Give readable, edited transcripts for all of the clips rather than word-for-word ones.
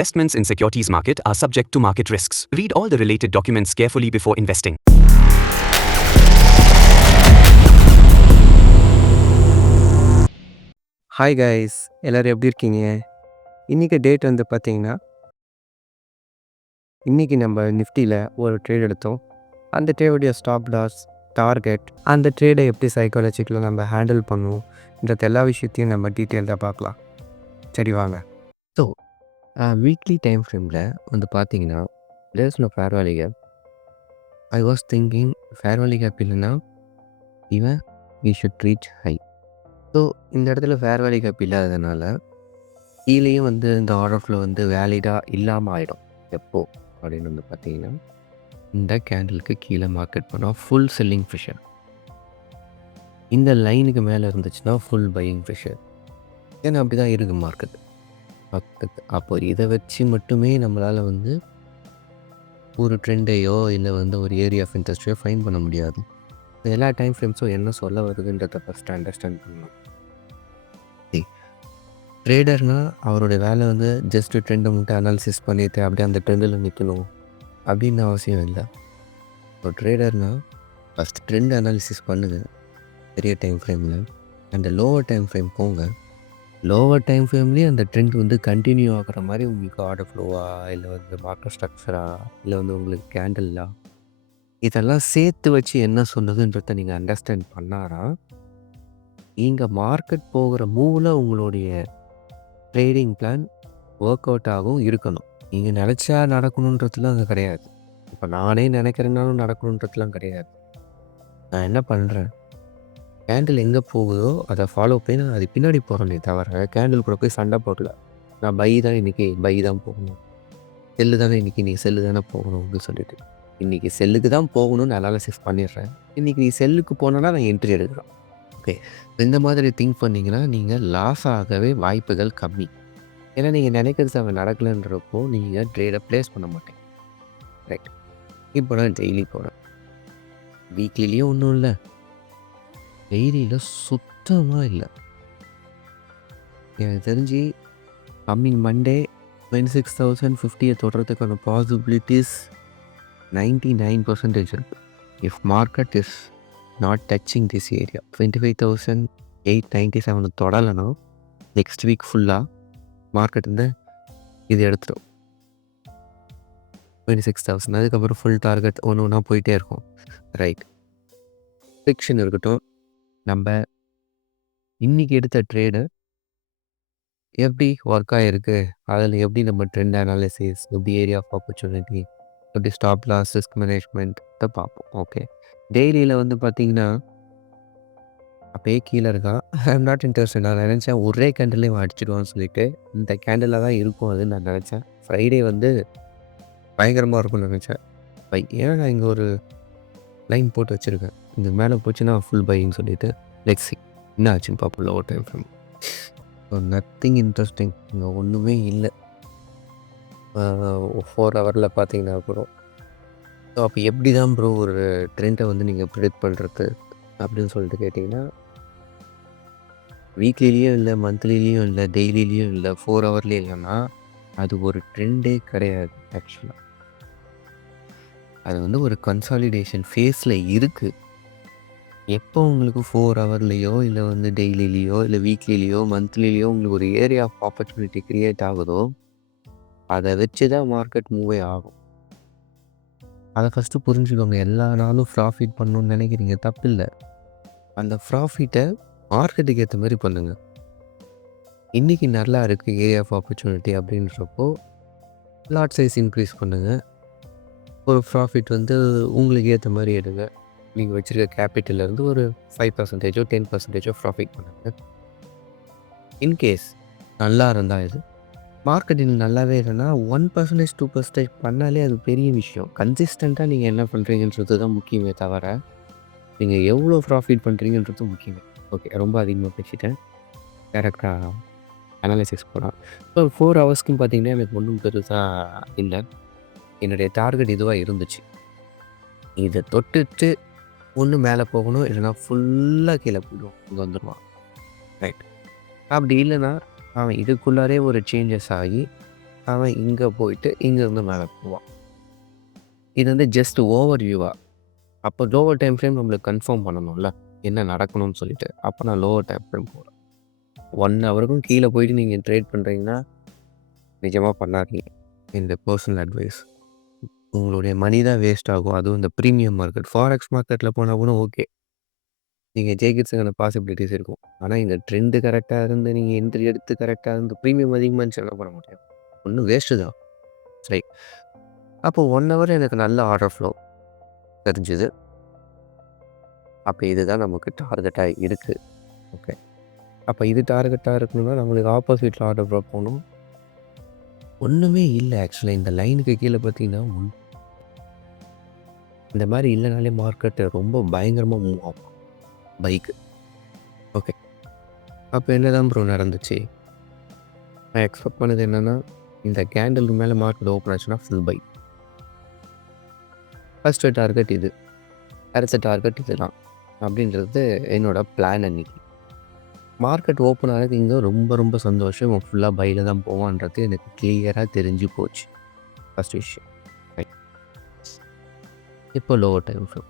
Investments in securities market are subject to market risks. Read all the related documents carefully before investing. Hi guys, எல்லோரும் எப்படி இருக்கீங்க? இன்றைக்கி date வந்து பார்த்தீங்கன்னா, இன்றைக்கி நம்ம நிஃப்டியில் ஒரு ட்ரேட் எடுத்தோம். அந்த ட்ரேடுடைய ஸ்டாப் லாஸ், டார்கெட், அந்த ட்ரேடை எப்படி சைக்காலஜிக்கலாக நம்ம ஹேண்டில் பண்ணுவோம், இந்த எல்லா விஷயத்தையும் நம்ம டீட்டெயில்டாக பார்க்கலாம். சரி வாங்க. ஸோ வீக்லி டைம் ஃப்ரேமில் வந்து பார்த்தீங்கன்னா, there's no fair value gap. I was thinking fair value gap இல்லைன்னா even we should reach high. So இந்த இடத்துல ஃபேர் வேல்யூ கேப் இல்லாததுனால கீழேயும் வந்து இந்த ஆர்டர் ஃப்ளோ வந்து வேலிடாக இல்லாமல் ஆகிடும். எப்போ அப்படின்னு வந்து பார்த்தீங்கன்னா, இந்த கேண்டிலுக்கு கீழே மார்க்கெட் பண்ணால் ஃபுல் செல்லிங் ப்ரெஷர், இந்த லைனுக்கு மேலே இருந்துச்சுன்னா ஃபுல் பையிங் ப்ரெஷர். ஏன்னா அப்படி தான் இருக்குது மார்க்கெட். அப்போ இதை வச்சு மட்டுமே நம்மளால் வந்து ஒரு ட்ரெண்டையோ இல்லை வந்து ஒரு ஏரியா ஆஃப் இன்ட்ரெஸ்டையோ ஃபைன் பண்ண முடியாது. எல்லா டைம் ஃப்ரேம்ஸும் என்ன சொல்ல வருதுன்றதை ஃபஸ்ட்டு அண்டர்ஸ்டாண்ட் பண்ணணும். ட்ரேடர்னால் அவருடைய வேலை வந்து ஜஸ்ட்டு ட்ரெண்டை மட்டும் அனாலிசிஸ் பண்ணிவிட்டு அப்படியே அந்த ட்ரெண்டில் நிற்கணும் அப்படின்னு அவசியம் இல்லை. இப்போ ட்ரேடர்னால் ஃபஸ்ட் ட்ரெண்ட் அனாலிசிஸ் பண்ணுங்கள் பெரிய டைம் ஃப்ரேமில், அந்த லோவர் டைம் ஃப்ரேம் போங்க. லோவர் டைம் ஃப்ரேம்லேயே அந்த ட்ரெண்ட் வந்து கண்டினியூ ஆகிற மாதிரி உங்களுக்கு ஆர்டர் ஃப்ளோவா, இல்லை வந்து மார்க்கெட் ஸ்ட்ரக்சரா, இல்லை வந்து உங்களுக்கு கேண்டலா, இதெல்லாம் சேர்த்து வச்சு என்ன சொன்னதுன்றதை நீங்கள் அண்டர்ஸ்டாண்ட் பண்ணாரா நீங்கள் மார்க்கெட் போகிற மூவில் உங்களுடைய ட்ரேடிங் பிளான் ஒர்க் அவுட் ஆகும் இருக்கணும். நீங்கள் நினச்சா நடக்கணுன்றதுலாம் அங்கே கிடையாது. இப்போ நானே நினைக்கிறேன்னாலும் நடக்கணுன்றதுலாம் கிடையாது. நான் என்ன பண்ணுறேன், கேண்டில் எங்கே போகுதோ அதை ஃபாலோ பண்ணி நான் அது பின்னாடி போகிறேனே தவிர கேண்டில் கூட போய் சண்டை போடல. நான் பை தான் இன்றைக்கி பை தான் போகணும், செல்லு தானே இன்றைக்கி நீ செல்லு தானே போகணும் அப்படின்னு சொல்லிட்டு இன்றைக்கி செல்லுக்கு தான் போகணும்னு அனாலிசிஸ் பண்ணிடுறேன். இன்றைக்கி நீ செல்லுக்கு போனோன்னா நான் என்ட்ரி எடுக்கிறேன். ஓகே, இந்த மாதிரி திங்க் பண்ணிங்கன்னா நீங்கள் லாஸ் ஆகவே வாய்ப்புகள் கம்மி. ஏன்னா நீங்கள் நினைக்கிறது அவன் நடக்கலைன்றப்போ நீங்கள் ட்ரேடை ப்ளேஸ் பண்ண மாட்டேங்க. ரைட், இப்போ நான் டெய்லி போகிறேன். வீக்லிலேயும் ஒன்றும் இல்லை, டெய்லியில் சுத்தமாக இல்லை. எனக்கு தெரிஞ்சு கம்மிங் மண்டே 26,050 தொடுறதுக்கான பாசிபிலிட்டிஸ் 99% இருக்குது. If market is not touching this area 25,897 தொடலைன்னா நெக்ஸ்ட் வீக் ஃபுல்லாக மார்க்கெட் வந்து இது எடுத்துடும் 26,000. அதுக்கப்புறம் ஃபுல் டார்கெட் ஒன்று ஒன்றா போயிட்டே இருக்கும். ரைட், ஃபிக்ஷன் இருக்கட்டும். நம்ம இன்றைக்கி எடுத்த ட்ரேடு எப்படி ஒர்க் ஆகிருக்கு, அதில் எப்படி நம்ம ட்ரெண்ட் அனாலிசிஸ், எப்படி ஏரியா ஆஃப் ஆப்பர்ச்சுனிட்டி, எப்படி ஸ்டாப் லாஸ், ரிஸ்க் மேனேஜ்மெண்ட்டை பார்ப்போம். ஓகே, டெய்லியில் வந்து பார்த்திங்கன்னா அப்படியே கீழே இருக்கான். I am not interested. நான் நினச்சேன் ஒரே கேண்டில்லையும் அடிச்சிடுவான்னு சொல்லிட்டு இந்த கேண்டிலில் தான் இருக்கும் அதுன்னு நான் நினச்சேன். ஃப்ரைடே வந்து பயங்கரமாக இருக்கும்னு நினச்சேன். பை ஏன்னா நான் இங்கே ஒரு லைன் போட்டு வச்சுருக்கேன், இந்த மேலே போச்சுன்னா ஃபுல் பைன்னு சொல்லிட்டு. லெட்ஸ் சி என்ன ஆச்சுன்னு பார்ப்போம். Lower time frame so nothing interesting, இங்கே ஒன்றுமே இல்லை. 4 ஹவரில் பார்த்தீங்கன்னா அப்புறம். ஸோ அப்போ எப்படி தான் ப்ரோ ஒரு ட்ரெண்டை வந்து நீங்கள் ப்ரிடிக்ட் பண்ணுறது அப்படின்னு சொல்லிட்டு கேட்டிங்கன்னா, வீக்லிலேயும் இல்லை, மந்த்லிலேயும் இல்லை, டெய்லிலேயும் இல்லை, 4 ஹவர்லேயும் இல்லைன்னா அது ஒரு ட்ரெண்டே கிடையாது. ஆக்சுவலாக அது வந்து ஒரு கன்சாலிடேஷன் ஃபேஸில் இருக்குது. எப்போ உங்களுக்கு 4 ஹவர்லேயோ இல்லை வந்து டெய்லிலேயோ இல்லை வீக்லிலேயோ மந்த்லிலேயோ உங்களுக்கு ஒரு ஏரியா ஆஃப் ஆப்பர்ச்சுனிட்டி க்ரியேட் ஆகுதோ அதை வச்சு தான் மார்க்கெட் மூவே ஆகும். அதை ஃபஸ்ட்டு புரிஞ்சுக்கோங்க. எல்லா நாளும் ப்ராஃபிட் பண்ணணுன்னு நினைக்கிறீங்க, தப்பு இல்லை. அந்த ப்ராஃபிட்டை மார்க்கெட்டுக்கு ஏற்ற மாதிரி பண்ணுங்கள். இன்றைக்கி நல்லா இருக்குது ஏரியா ஆஃப் ஆப்பர்ச்சுனிட்டி அப்படின்றப்போ லாட் சைஸ் இன்க்ரீஸ் பண்ணுங்கள். ஒரு ப்ராஃபிட் வந்து உங்களுக்கு ஏற்ற மாதிரி எடுங்க. நீங்கள் வச்சுருக்க கேபிட்டல்லேருந்து ஒரு 5%, 10% ப்ராஃபிட் பண்ணுங்கள். இன்கேஸ் நல்லா இருந்தால் இது மார்க்கெட்டிங் நல்லாவே இல்லைன்னா 1%, 2% பண்ணாலே அது பெரிய விஷயம். கன்சிஸ்டண்ட்டாக நீங்கள் என்ன பண்ணுறீங்கன்றது தான் முக்கியமே தவிர நீங்கள் எவ்வளோ ப்ராஃபிட் பண்ணுறீங்கன்றது முக்கியம். ஓகே, ரொம்ப அதிகமாக பேசிட்டேன். டேரெக்டாக அனாலிசிஸ் போகலாம். ஸோ 4 ஹவர்ஸ்க்குன்னு பார்த்தீங்கன்னா எனக்கு ஒன்றும் பெருசாக இல்லை. என்னுடைய டார்கெட் இதுவாக இருந்துச்சு. இதை தொட்டுட்டு ஒன்று மேலே போகணும், இல்லைனா ஃபுல்லாக கீழே போயிடும், இங்கே வந்துடுவான். ரைட், அப்படி இல்லைன்னா அவன் இதுக்குள்ளாரே ஒரு சேஞ்சஸ் ஆகி அவன் இங்கே போயிட்டு இங்கேருந்து மேலே போவான். இது வந்து ஜஸ்ட் ஓவர் வியூவா. அப்போ லோவர் டைம் ஃப்ரேம் நம்மளுக்கு கன்ஃபார்ம் பண்ணணும்ல என்ன நடக்கணும்னு சொல்லிட்டு. அப்போ நான் லோவர் டைம் ஃப்ரேம் போகிறேன். 1 ஹவருக்கும் கீழே போயிட்டு நீங்கள் ட்ரேட் பண்ணுறீங்கன்னா நிஜமாக பண்ணாதீங்க. இந்த பர்சனல் அட்வைஸ். உங்களுடைய மணி தான் வேஸ்ட் ஆகும். அதுவும் இந்த ப்ரீமியம் மார்க்கெட் ஃபாரெக்ஸ் மார்க்கெட்டில் போனால் கூட ஓகே, நீங்கள் ஜெயிக்கிறதுக்கான பாசிபிலிட்டிஸ் இருக்கும். ஆனால் இந்த ட்ரெண்டு கரெக்டாக இருந்து நீங்கள் என்ட்ரி எடுத்து கரெக்டாக இருந்து ப்ரீமியம் அதிகமாக இருந்துச்சு என்ன பண்ண முடியும்? ஒன்றும் வேஸ்ட்டு தான். சரி, அப்போ 1 ஹவர் எனக்கு நல்ல ஆர்டர் ஃப்ளோ தெரிஞ்சுது. அப்போ இதுதான் நமக்கு டார்கெட்டாக இருக்குது. ஓகே, அப்போ இது டார்கெட்டாக இருக்கணும்னா நம்மளுக்கு ஆப்போசிட்டில் ஆர்டர் ஃப்ளோ போகணும். ஒன்றுமே இல்லை ஆக்சுவலாக இந்த லைனுக்கு கீழே பார்த்தீங்கன்னா இந்த மாதிரி இல்லைனாலே மார்க்கெட்டு ரொம்ப பயங்கரமாக மூவ் ஆகும் பைக்கு. ஓகே, அப்போ என்ன தான் ப்ரோ நடந்துச்சு? நான் எக்ஸ்பெக்ட் பண்ணது என்னென்னா இந்த கேண்டலுக்கு மேலே மார்க்கெட் ஓப்பன் ஆச்சுன்னா ஃபுல் பை. ஃபஸ்ட்டு டார்கெட் இது, அடுத்த டார்கெட் இதுதான் அப்படின்றது என்னோடய பிளான். அன்றைக்கி மார்க்கெட் ஓப்பன் ஆனது இங்கே ரொம்ப ரொம்ப சந்தோஷம். ஃபுல்லாக பையில் தான் போவான்றது எனக்கு கிளியராக தெரிஞ்சு போச்சு. ஃபஸ்ட் விஷயம். இப்போ லோவர் டைம் ஃப்ரேம்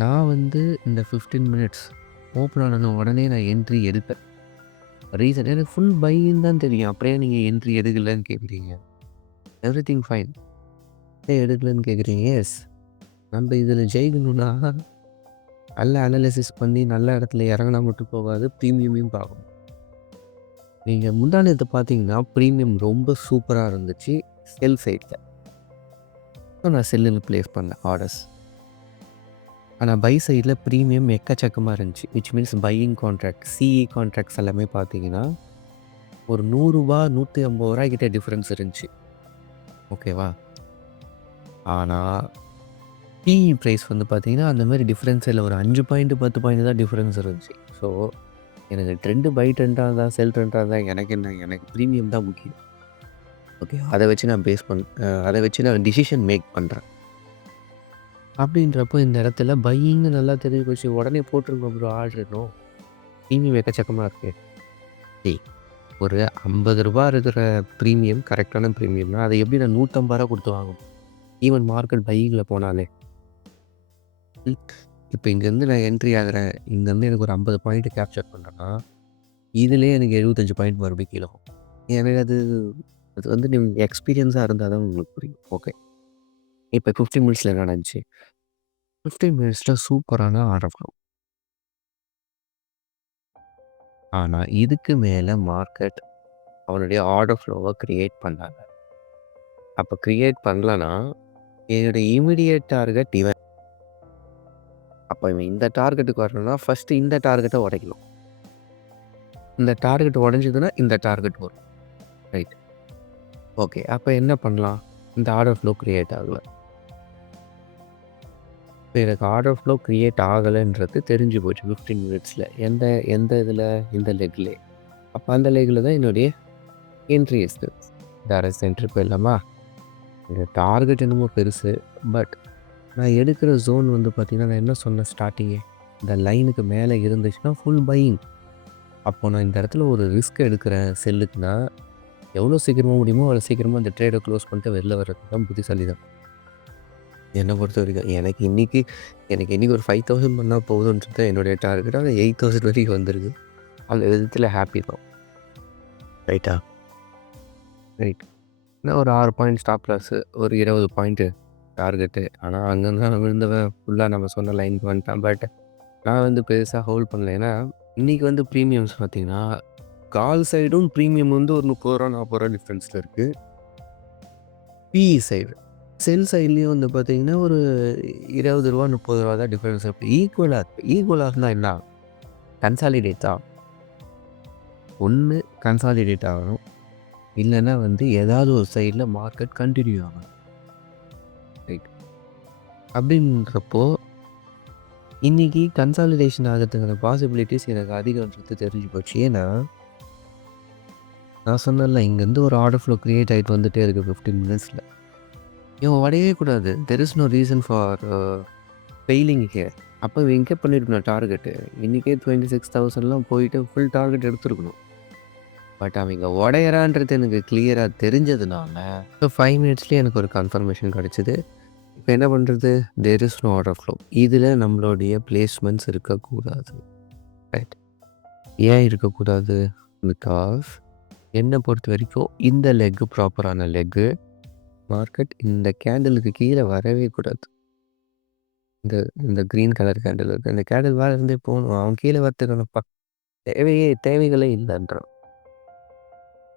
நான் வந்து இந்த 15 மினிட்ஸ் ஓப்பன் ஆன உடனே நான் என்ட்ரி எடுப்பேன். ரீசன் எனக்கு ஃபுல் பைன்னு தான் தெரியும். அப்படியே நீங்கள் என்ட்ரி எடுக்கலன்னு கேட்குறீங்க. எவ்ரி திங் ஃபைன், எடுக்கலன்னு கேட்குறீங்க. எஸ், நம்ம இதில் ஜெயிக்கணும்னா நல்ல அனலிசிஸ் பண்ணி நல்ல இடத்துல இறங்கினா மட்டும் போகாது, ப்ரீமியமையும் பார்க்கணும். நீங்கள் முந்தானத்தை பார்த்தீங்கன்னா ப்ரீமியம் ரொம்ப சூப்பராக இருந்துச்சு செல் சைடில். ஸோ நான் செல்லில் ப்ளேஸ் பண்ணேன் ஆர்டர்ஸ். ஆனால் பை சைடில் ப்ரீமியம் எக்கச்சக்கமாக இருந்துச்சு. Which means buying contract, CE contracts எல்லாமே பார்த்தீங்கன்னா ஒரு ₹100 ₹150 கிட்டே டிஃப்ரென்ஸ் இருந்துச்சு. ஓகேவா? ஆனால் பிஇ ப்ரைஸ் வந்து பார்த்தீங்கன்னா அந்த மாதிரி டிஃப்ரென்ஸ் இல்லை. ஒரு 5 பாயிண்ட் 10 பாயிண்ட் தான் டிஃப்ரென்ஸ் இருந்துச்சு. ஸோ எனக்கு ட்ரெண்டு பை ட்ரெண்டாக இருந்தால் செல் ட்ரெண்டாக இருந்தால் எனக்கு என்ன, எனக்கு ப்ரீமியம் தான் முக்கியம். ஓகே, அதை வச்சு நான் அதை வச்சு நான் டிசிஷன் மேக் பண்ணுறேன். அப்படின்றப்போ இந்த இடத்துல பையிங்கு நல்லா தெரிஞ்சு போச்சு. உடனே போட்டிருக்கோம் ப்ரோ ஆர்டர்னும். ப்ரீமியம் எக்கச்சக்கமாக இருக்குது. டேய், ஒரு ₹50 இருக்கிற ப்ரீமியம் கரெக்டான ப்ரீமியம்னா அதை எப்படி நான் ₹150 கொடுத்து வாங்கணும்? ஈவன் மார்க்கெட் பையிங்கில் போனாலே. இப்போ இங்கேருந்து நான் என்ட்ரி ஆகிறேன், இங்கேருந்து எனக்கு ஒரு 50 பாயிண்ட் கேப்சர் பண்ணுறேன்னா இதுலேயே எனக்கு 75 பாயிண்ட் மறுபடியும் கீழே ஆகும். எனக்கு அது வந்து நீங்கள் எக்ஸ்பீரியன்ஸாக இருந்தால் தான் உங்களுக்கு புரியும். ஓகே, இப்போ 15 மினிட்ஸில் என்ன நடந்துச்சு? 15 மினிட்ஸில் சூப்பரான ஆர்டர் ஃப்ளோ. ஆனால் இதுக்கு மேலே மார்க்கெட் அவனுடைய ஆர்டர் ஃப்ளோவை க்ரியேட் பண்ணாங்க. அப்போ க்ரியேட் பண்ணலன்னா என்னுடைய இமிடியேட் டார்கெட் இவன். அப்போ இவன் இந்த டார்கெட்டுக்கு வரணும்னா ஃபஸ்ட்டு இந்த டார்கெட்டை உடைக்கணும். இந்த டார்கெட் உடஞ்சதுன்னா இந்த டார்கெட் வரும். ரைட், ஓகே, அப்போ என்ன பண்ணலாம்? இந்த ஆர்டர் ஃப்ளோ க்ரியேட் ஆகலை. இப்போ எனக்கு ஆர்டர் ஃப்ளோ க்ரியேட் ஆகலைன்றது தெரிஞ்சு போச்சு 15 மினிட்ஸில். எந்த இதில்? இந்த லெக்லே. அப்போ அந்த லெக்கில் தான் என்னுடைய என்ட்ரி இருக்குது. டேரக்ட் என்ட்ரி போயிடலாமா? இந்த டார்கெட் என்னமோ பெருசு, பட் நான் எடுக்கிற ஜோன் வந்து பார்த்திங்கன்னா நான் என்ன சொன்னேன் ஸ்டார்டிங்கே, இந்த லைனுக்கு மேலே இருந்துச்சுன்னா ஃபுல் பையிங். அப்போது நான் இந்த இடத்துல ஒரு ரிஸ்க் எடுக்கிறேன் செல்லுக்குன்னா எவ்வளோ சீக்கிரமாக முடியுமோ அவ்வளோ சீக்கிரமாக அந்த ட்ரேடை க்ளோஸ் பண்ணிட்டு வெளில வர்றது தான் புத்திசாலி தான் என்னை பொறுத்த வரைக்கும். எனக்கு இன்றைக்கி ஒரு 5000 பண்ணால் போதுன்றது தான் என்னுடைய டார்கெட். ஆனால் 8000 வரைக்கும் வந்துருக்கு. அந்த விதத்தில் ஹாப்பி தான். ரைட்டா? ரைட். நான் ஒரு 6 பாயிண்ட் ஸ்டாப் லாஸு, ஒரு 20 பாயிண்ட்டு டார்கெட்டு. ஆனால் அங்கேருந்து நான் விழுந்தவன் ஃபுல்லாக நம்ம சொன்ன லைனுக்கு வந்துட்டான். பட் நான் வந்து பெருசாக ஹோல்ட் பண்ணல. ஏன்னா இன்றைக்கி வந்து ப்ரீமியம்ஸ் பார்த்திங்கன்னா கால் சைடும் ப்ரீமியம் வந்து ஒரு ₹30 ₹40 டிஃப்ரென்ஸில் இருக்குது. பிஇ சைடு செல் சைட்லேயும் வந்து பார்த்திங்கன்னா ஒரு ₹20 ₹30 தான் டிஃப்ரென்ஸ் இருக்குது. ஈக்குவலாக இருந்தால் என்ன கன்சாலிடேட் தான். ஒன்று கன்சாலிடேட் ஆகணும், இல்லைன்னா வந்து ஏதாவது ஒரு சைடில் மார்க்கெட் கண்டினியூ ஆகணும். ரைட், அப்படின்றப்போ இன்றைக்கி கன்சாலிடேஷன் ஆகிறதுக்கான பாசிபிலிட்டிஸ் எனக்கு அதிகன்றது தெரிஞ்சு போச்சு. ஏன்னா நான் சொன்னேன்ல, இங்கேருந்து ஒரு ஆர்டர் ஃப்ளோ க்ரியேட் ஆகிட்டு வந்துகிட்டே இருக்குது 15 மினிட்ஸில். இவன் உடையவே கூடாது. There is no reason for failing here. அப்போ எங்கே பண்ணியிருக்கணும் டார்கெட்டு? இன்றைக்கே 26,000லாம் போயிட்டு ஃபுல் டார்கெட் எடுத்துருக்கணும். பட் அவங்க உடையறான்றது எனக்கு கிளியராக தெரிஞ்சதுனால ஸோ 5 மினிட்ஸ்லேயே எனக்கு ஒரு கன்ஃபர்மேஷன் கிடச்சிது. இப்போ என்ன பண்ணுறது? There is no order flow. இதில் நம்மளுடைய பிளேஸ்மெண்ட்ஸ் இருக்கக்கூடாது. ரைட். ஏன் இருக்கக்கூடாது? பிகாஸ் என்னை பொறுத்த வரைக்கும் இந்த லெக்கு ப்ராப்பரான லெக்கு. மார்க்கெட் இந்த கேண்டிலுக்கு கீழே வரவே கூடாது. இந்த இந்த க்ரீன் கலர் கேண்டில் இருக்குது. இந்த கேண்டில் மேலே இருந்தே போகணும். அவன் கீழே வரத்துக்கான தேவைகளே இல்லைன்றான்.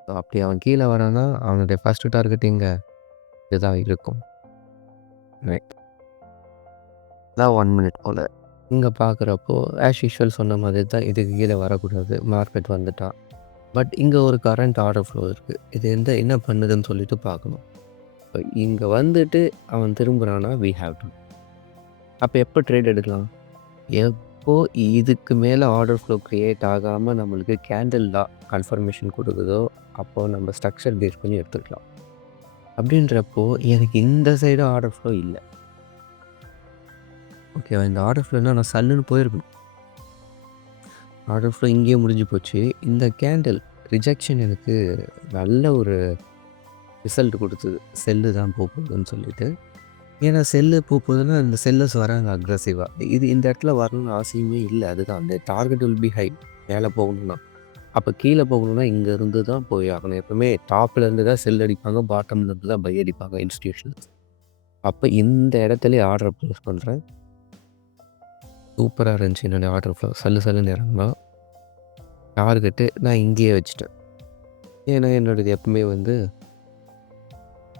ஸோ அப்படி அவன் கீழே வரான்னா அவனுடைய ஃபஸ்ட்டு டார்கெட் இங்கே இதுதான் இருக்கும். ரைட். தான் 1 மினிட் போல் இங்கே பார்க்குறப்போ ஆஸ் யூஷுவல் சொன்ன மாதிரி தான் இதுக்கு கீழே வரக்கூடாது. மார்க்கெட் வந்துட்டான். பட் இங்கே ஒரு கரண்ட் ஆர்டர் ஃப்ளோ இருக்குது. இது என்ன பண்ணுதுன்னு சொல்லிட்டு பார்க்கணும். இப்போ இங்கே வந்துட்டு அவன் திரும்புகிறான்னா வி ஹாவ் டு. அப்போ எப்போ ட்ரேட் எடுக்கலாம்? எப்போ இதுக்கு மேலே ஆர்டர் ஃப்ளோ க்ரியேட் ஆகாமல் நம்மளுக்கு கேண்டில்லாம் கன்ஃபர்மேஷன் கொடுக்குதோ அப்போது நம்ம ஸ்ட்ரக்சர் பேஸ் பண்ணி எடுத்துக்கலாம். அப்படின்றப்போ எனக்கு இந்த சைடு ஆர்டர் ஃப்ளோ இல்லை. ஓகேவா? இந்த ஆர்டர் ஃப்ளோனா நான் சல்லுன்னு போயிருக்கணும். ஆர்டர் ஃப்ளோ இங்கேயே முடிஞ்சு போச்சு. இந்த கேண்டில் ரிஜெக்ஷன் எனக்கு நல்ல ஒரு ரிசல்ட் கொடுத்தது. செல்லு தான் போகுதுன்னு சொல்லிட்டு. ஏன்னா செல்லு போகுதுன்னா இந்த செல்லர்ஸ் வராங்க அக்ரெசிவாக. இது இந்த இடத்துல வரணும்னு அவசியமே இல்லை. அதுதான் அந்த டார்கெட் வில் பி ஹை. மேலே போகணும்னா அப்போ கீழே போகணும்னா இங்கேருந்து தான் போய் ஆகணும். எப்பவுமே டாப்பில் இருந்து தான் செல் அடிப்பாங்க, பாட்டம்ல இருந்து தான் பை அடிப்பாங்க இன்ஸ்டியூஷன்ஸ். அப்போ இந்த இடத்துலேயே ஆர்டர் ப்ளேஸ் பண்ணுறேன். சூப்பராக இருந்துச்சு என்னுடைய ஆர்டர் ஃப்ளோ. சல்லுன்னு இறங்கினா டார்கெட்டு நான் இங்கேயே வச்சுட்டேன். ஏன்னா என்னோடது எப்பவுமே வந்து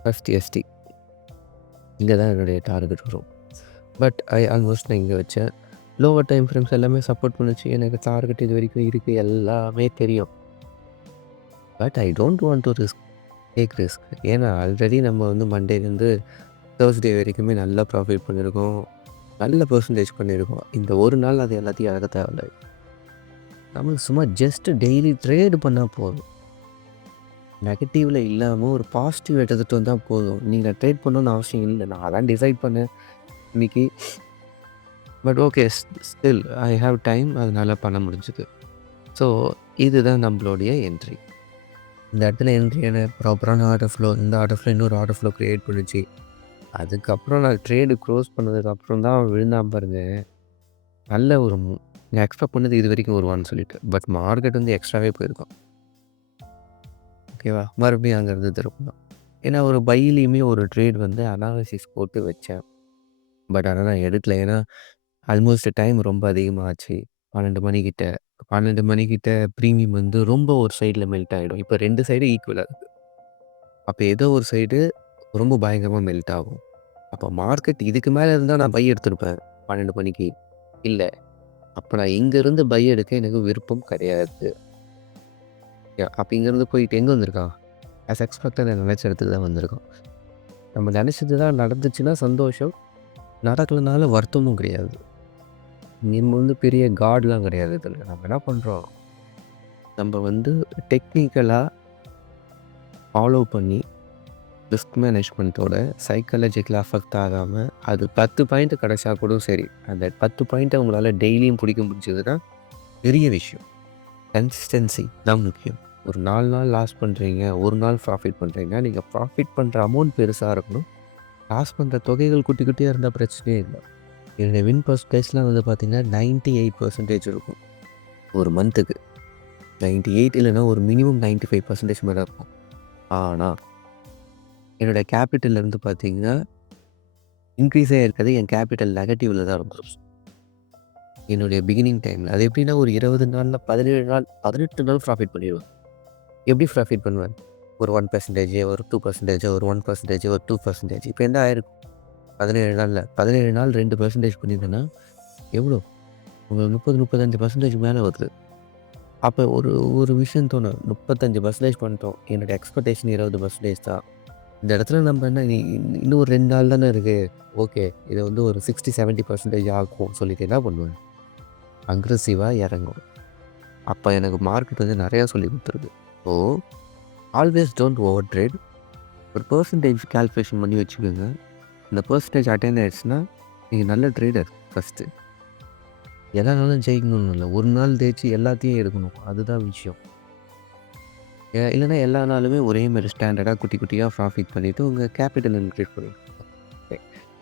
ஃபஸ்ட் எஸ்டி இங்கே தான் என்னுடைய டார்கெட் வரும். பட் ஆல்மோஸ்ட் நான் இங்கே வச்சேன். லோவர் டைம் ஃப்ரேம்ஸ் எல்லாமே சப்போர்ட் பண்ணுச்சு. எனக்கு டார்கெட் இது வரைக்கும் இருக்குது, எல்லாமே தெரியும். But I don't want to take risk. ஏன்னா ஆல்ரெடி நம்ம வந்து மண்டேலேருந்து தேர்ஸ்டே வரைக்குமே நல்லா ப்ராஃபிட் பண்ணியிருக்கோம், நல்ல பர்சன்டேஜ் பண்ணியிருக்கோம். இந்த ஒரு நாள் அது எல்லாத்தையும் இழக்க தேவையில்லை. நம்மளுக்கு சும்மா ஜஸ்ட்டு டெய்லி ட்ரேடு பண்ணால் போதும். நெகட்டிவில் இல்லாமல் ஒரு பாசிட்டிவ் எடுத்துகிட்டு வந்தால் போதும். நீங்கள் ட்ரேட் பண்ணணும்னு அவசியம் இல்லை. நான் அதான் டிசைட் பண்ணேன் இன்றைக்கி. But okay, still I have time. அதனால் பண்ண முடிஞ்சுது. ஸோ இதுதான் நம்மளுடைய என்ட்ரி. இந்த இடத்துல என்ட்ரி என்ன ப்ராப்பரான ஆர்டர் ஃப்ளோ. இந்த ஆர்டர் ஃப்ளோ இன்னொரு ஆர்டர் ஃப்ளோ க்ரியேட் பண்ணிச்சு. அதுக்கப்புறம் நான் ட்ரேடு க்ளோஸ் பண்ணதுக்கப்புறம் தான் விழுந்தான் பாருங்க. நல்ல ஒரு நான் எக்ஸ்பெக்ட் பண்ணது இது வரைக்கும் வருவான்னு சொல்லிட்டு. பட் மார்க்கெட் வந்து எக்ஸ்ட்ராவே போயிருக்கும். ஓகேவா? மறுபடியும் அங்கேருந்து திரும்பணும். ஏன்னா ஒரு பையிலையுமே ஒரு ட்ரேட் வந்து அனாலிசிஸ் போட்டு வச்சேன். பட் ஆனால் நான் எடுக்கல. ஏன்னா ஆல்மோஸ்ட் டைம் ரொம்ப அதிகமாகச்சு. 12 மணிக்கிட்ட ப்ரீமியம் வந்து ரொம்ப ஒரு சைடில் மெல்ட் ஆகிடும். இப்போ 2 சைடு ஈக்குவலாக இருக்குது. அப்போ ஏதோ ஒரு சைடு ரொம்ப பயங்கரமாக மெல்ட் ஆகும். அப்போ மார்க்கெட் இதுக்கு மேலே இருந்தால் நான் பை எடுத்திருப்பேன் 12 மணிக்கு. இல்லை, அப்போ நான் இங்கேருந்து பை எடுக்க எனக்கு விருப்பம் கிடையாது. அப்போ இங்கேருந்து போயிட்டு எங்கே வந்திருக்கான்? ஆஸ் எக்ஸ்பெக்டட் நான் நினச்ச இடத்துக்கு தான் வந்திருக்கோம். நம்ம நினச்சது தான் நடந்துச்சுன்னா சந்தோஷம், நடக்கலனாலும் வருத்தமும் கிடையாது. நம்ம வந்து பெரிய காட்லாம் கிடையாது இதில். நம்ம என்ன பண்ணுறோம், நம்ம வந்து டெக்னிக்கலாக ஃபாலோ பண்ணி ரிஸ்க் மேனேஜ்மெண்ட்டோட சைக்காலஜிக்கலாக அஃபெக்ட் ஆகாமல் அது 10 பாயிண்ட் கிடச்சா கூட சரி, அந்த 10 பாயிண்ட்டை உங்களால் டெய்லியும் பிடிக்க முடிஞ்சதுன்னா பெரிய விஷயம். கன்சிஸ்டன்சி தான் முக்கியம். ஒரு 4 நாள் லாஸ் பண்ணுறீங்க, ஒரு நாள் ப்ராஃபிட் பண்ணுறீங்க. நீங்கள் ப்ராஃபிட் பண்ணுற அமௌண்ட் பெருசாக இருக்கணும், லாஸ் பண்ணுற தொகைகள் குட்டி குட்டியாக இருந்தால் பிரச்சனையே இல்லை. என்னுடைய வின் பர்சன்டேஜ்லாம் வந்து பார்த்திங்கன்னா 98% இருக்கும் ஒரு மந்த்துக்கு. 98 இல்லைன்னா ஒரு மினிமம் 95% மேலே இருக்கும். ஆனால் என்னோடய கேபிட்டல்லேருந்து பார்த்திங்கன்னா இன்க்ரீஸே இருக்காது. என் கேபிட்டல் நெகட்டிவில் தான் இருக்கும் என்னுடைய பிகினிங் டைமில். அது எப்படின்னா ஒரு 20 நாளில் 17 நாள் 18 நாள் ப்ராஃபிட் பண்ணிடுவேன். எப்படி ப்ராஃபிட் பண்ணுவேன்? ஒரு 1%, ஒரு 2%, ஒரு 1%, ஒரு 2%. இப்போ என்ன ஆயிருக்கும் 17 நாளில்? 17 நாள் 2% பண்ணியிருந்தேன்னா எவ்வளோ? உங்களுக்கு 35% மேலே வருது. அப்போ ஒரு விஷயம் தோணும், 35% பண்ணிட்டோம், என்னோடய எக்ஸ்பெக்டேஷன் 20% தான். இந்த இடத்துல நம்ம என்ன இன்னும் ஒரு 2 நாள் தானே இருக்குது, ஓகே இதை வந்து ஒரு 60-70% ஆகும் சொல்லிட்டு என்ன பண்ணுவேன்? அக்ரெசிவாக இறங்கும். அப்போ எனக்கு மார்க்கெட் வந்து நிறையா சொல்லி கொடுத்துருக்கு. So always don't over trade. ஒரு பர்சன்டேஜ் கால்குலேஷன் பண்ணி வச்சுக்கோங்க. இந்த பர்சன்டேஜ் அட்டைன் ஆகிடுச்சுன்னா நீங்கள் நல்ல ட்ரேடர். ஃபஸ்ட்டு எல்லா நாளும் ஜெயிக்கணும்னு இல்லை, ஒரு நாள் ஜெயிச்சு எல்லாத்தையும் எடுக்கணும், அதுதான் விஷயம். இல்லைன்னா எல்லா நாளுமே ஒரே மாதிரி ஸ்டாண்டர்டாக குட்டி குட்டியாக ப்ராஃபிட் பண்ணிவிட்டு உங்கள் கேபிட்டல் இன்க்ரீஸ் பண்ணிட்டு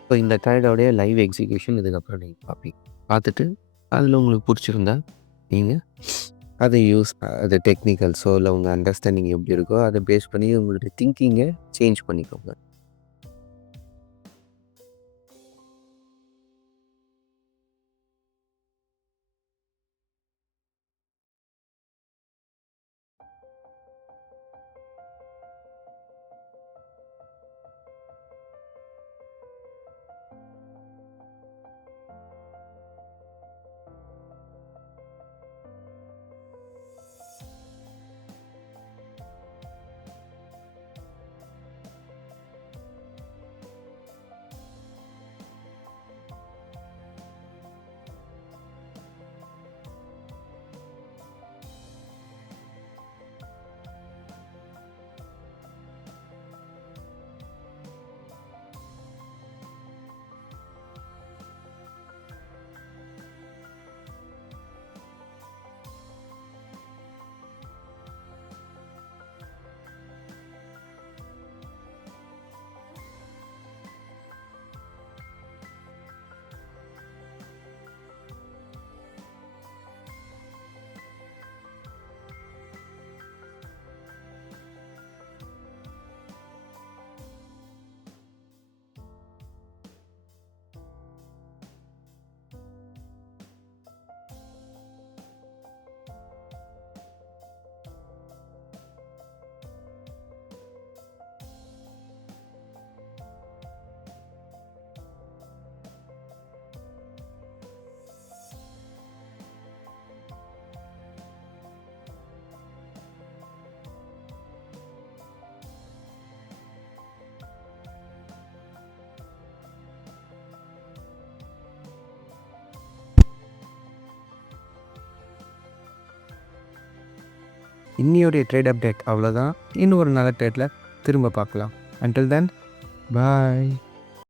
ஸோ இந்த ட்ரேடோடைய லைவ் எக்ஸிக்யூஷன் இதுக்கப்புறம் நீங்கள் பார்ப்பீங்க. பார்த்துட்டு அதில் உங்களுக்கு பிடிச்சிருந்தா நீங்கள் அதை அது டெக்னிக்கல்ஸோ இல்லை உங்கள் அண்டர்ஸ்டாண்டிங் எப்படி இருக்கோ அதை பேஸ் பண்ணி உங்களுடைய திங்கிங்கை சேஞ்ச் பண்ணிக்கோங்க. இன்னியோடைய ட்ரேட் அப்டேட் அவ்வளோதான். இன்னும் ஒரு நல்ல ட்ரேட்டில் திரும்ப பார்க்கலாம். அன்டில் தென் பாய்.